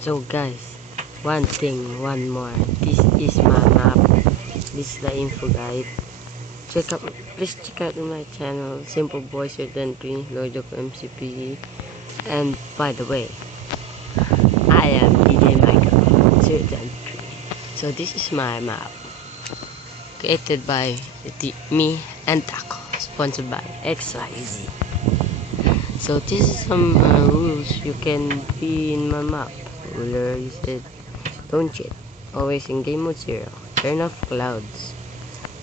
So guys, one more. This is my map. This is the info guide. Please check out my channel, Simple Boys Than 3, Lojok MCP. And by the way, I am DJ Michael 3. So this is my map, created by me and Taco, sponsored by XYZ. So this is some rules you can be in my map. Ruler is it. Don't cheat. Always in game mode 0. Turn off clouds.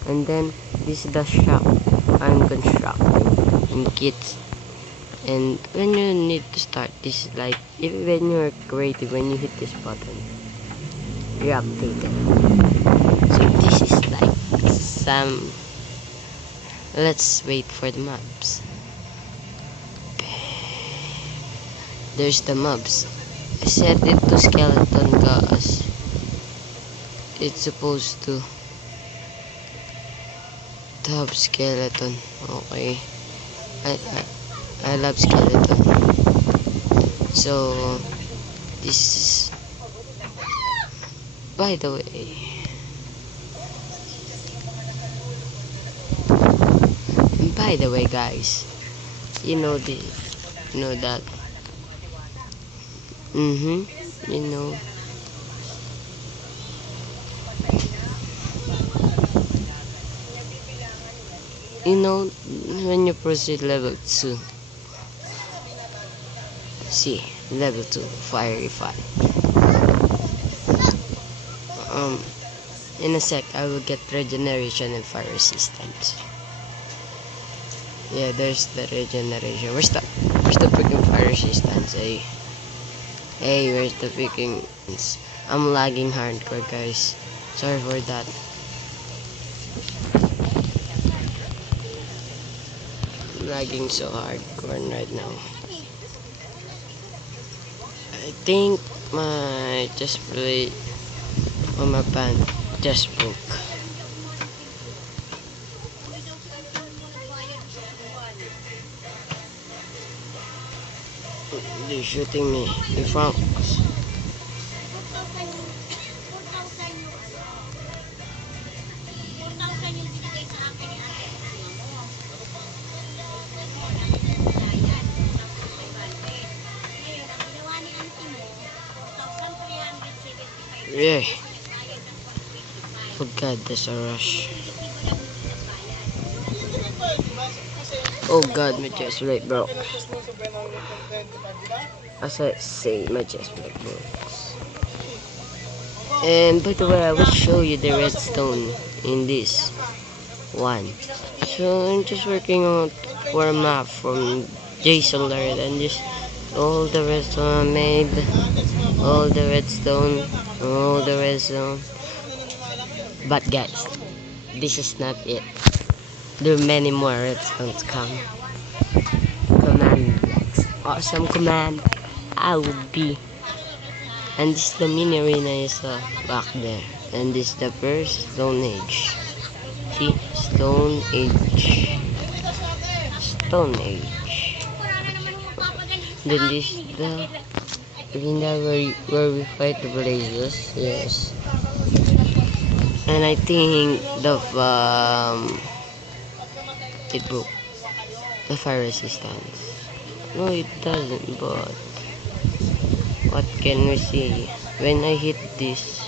And then this is the shop. I'm constructing in kits. And when you need to start this, like when you're creative, when you hit this button, you're updated. So this is like some. Let's wait for the mobs. There's the mobs. I set it to skeleton cause it's supposed to have skeleton. Okay, I love skeleton. So this is, by the way, guys, you know that. You know. When you proceed level 2. See, level 2, fiery fire. In a sec, I will get regeneration and fire resistance. Yeah, there's the regeneration. Where's the freaking fire resistance? Hey, where's the freaking? I'm lagging hardcore, guys. Sorry for that. I'm lagging so hardcore right now. I think my chest plate on my pant just broke. They're shooting me in front. Yeah. Oh god, there's a rush. Oh god, my chest plate broke. As I say, my chest plate broke. And by the way, I will show you the redstone in this one. So I'm just working on for a map from Jason Laird, and just all the redstone I made, all the redstone. But guys, this is not it. There are many more redstones come. Command, awesome command. I will be. And this is the mini arena is back there. And this is the first Stone Age. See? Stone Age. Then this is the arena where we fight the blazes. Yes. And I think it broke. The fire resistance. No, it doesn't, but what can we see? When I hit this,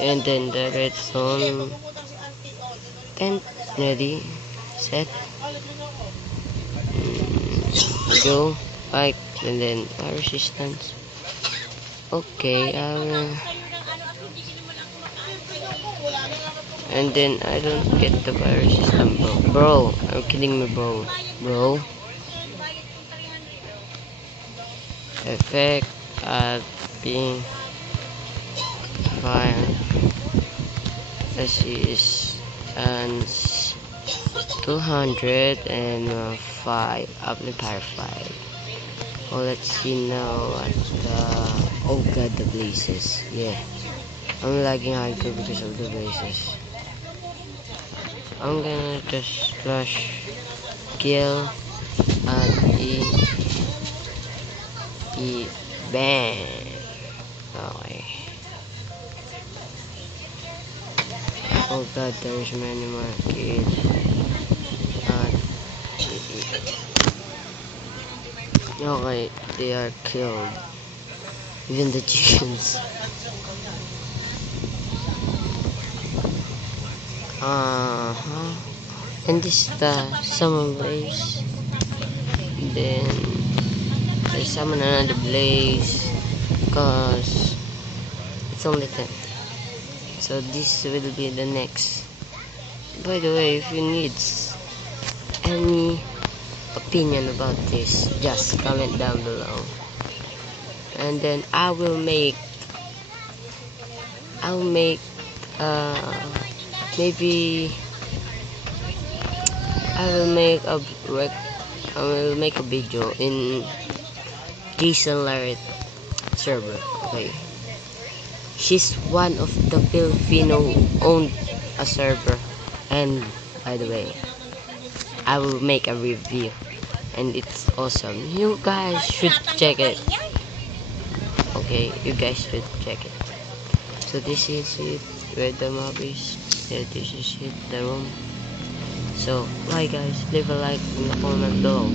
and then the redstone, tent ready, set, go, fight, and then fire resistance. Okay, and then I don't get the fire resistance, bro. I'm kidding me, bro. Effect at being fire resistance 205 amplifier 5. Oh, let's see now at the, oh god, the blazes. Yeah, I'm lagging hardcore because of the blazes. I'm gonna just flash kill at E bang. Okay. Oh god, there's many more kids. Okay, they are killed. Even the chickens. Uh-huh. And this is the summer place. Then I summon another blaze because it's only 10. So this will be the next. By the way, if you need any opinion about this, just comment down below. And then I'll make maybe I will make a video in Jason Larrett server. Okay, she's one of the Filipino who owned a server, and by the way, I will make a review, and it's awesome. You guys should check it. Okay, you guys should check it. So this is it, where the map is. Yeah, this is it, the room. So bye guys, leave a like in the comment below.